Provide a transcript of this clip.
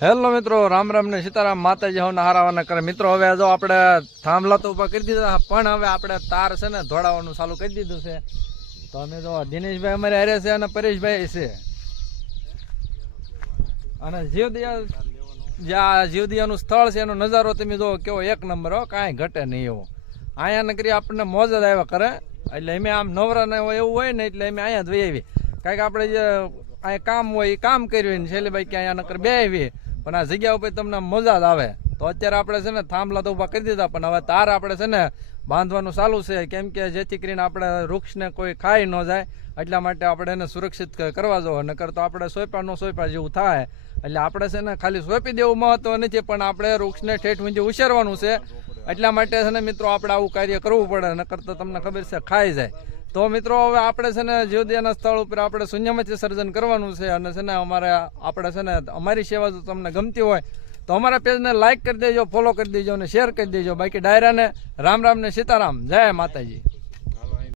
Hello મિત્રો, રામ રામ ને સીતારામ, માતાજી હોને હારાવાના કરે. મિત્રો હવે જો આપણે થાંભલા તો ઉપર કરી દીધા, પણ હવે આપણે તાર છે ને ધોડાવવાનું ચાલુ કરી દીધું છે. તો અમે જો દિનેશભાઈ અમારે હારે છે અને પરેશભાઈ છે અને જ્યાં જીવદિયાનું સ્થળ છે એનો નજારો તમે જો કેવો એક નંબર હો, કાંઈ ઘટે નહીં એવો. અહીંયા નકરી આપણને મોજ જ આવ્યા કરે. એટલે અમે આમ નવરા ને એવું હોય ને એટલે અમે અહીંયા જ વહી આવી. કારણ કે આપણે જે અહીંયા કામ હોય એ કામ કર્યું ને શૈલીભાઈ કે અહીંયા નકર બે આવી, પણ આ જગ્યા ઉપર તમને મજા જ આવે. તો અત્યારે આપણે છે ને થાંભલા તો ઊભા કરી દીધા, પણ હવે તાર આપણે છે ને બાંધવાનું ચાલુ છે. કેમ કે જેથી કરીને આપણે વૃક્ષને કોઈ ખાઈ ન જાય, એટલા માટે આપણે એને સુરક્ષિત કરવા જોઈએ. નકર તો આપણે સોંપા જેવું થાય. એટલે આપણે છે ને ખાલી સોંપી દેવું મહત્વ નથી, પણ આપણે વૃક્ષને ઠેઠ ઊંચે ઉછેરવાનું છે. એટલા માટે છે ને મિત્રો આપણે આવું કાર્ય કરવું પડે, નકર તો તમને ખબર છે ખાઈ જાય. તો મિત્રો હવે આપણે છે ને જીવદિયાના સ્થળ ઉપર આપણે શૂન્યમાંથી સર્જન કરવાનું છે. અને છે ને આપણે છે ને અમારી સેવા જો તમને ગમતી હોય તો અમારા પેજને લાઈક કરી દેજો, ફોલો કરી દેજો અને શેર કરી દેજો. બાકી ડાયરાને રામ રામ ને સીતારામ, જય માતાજી.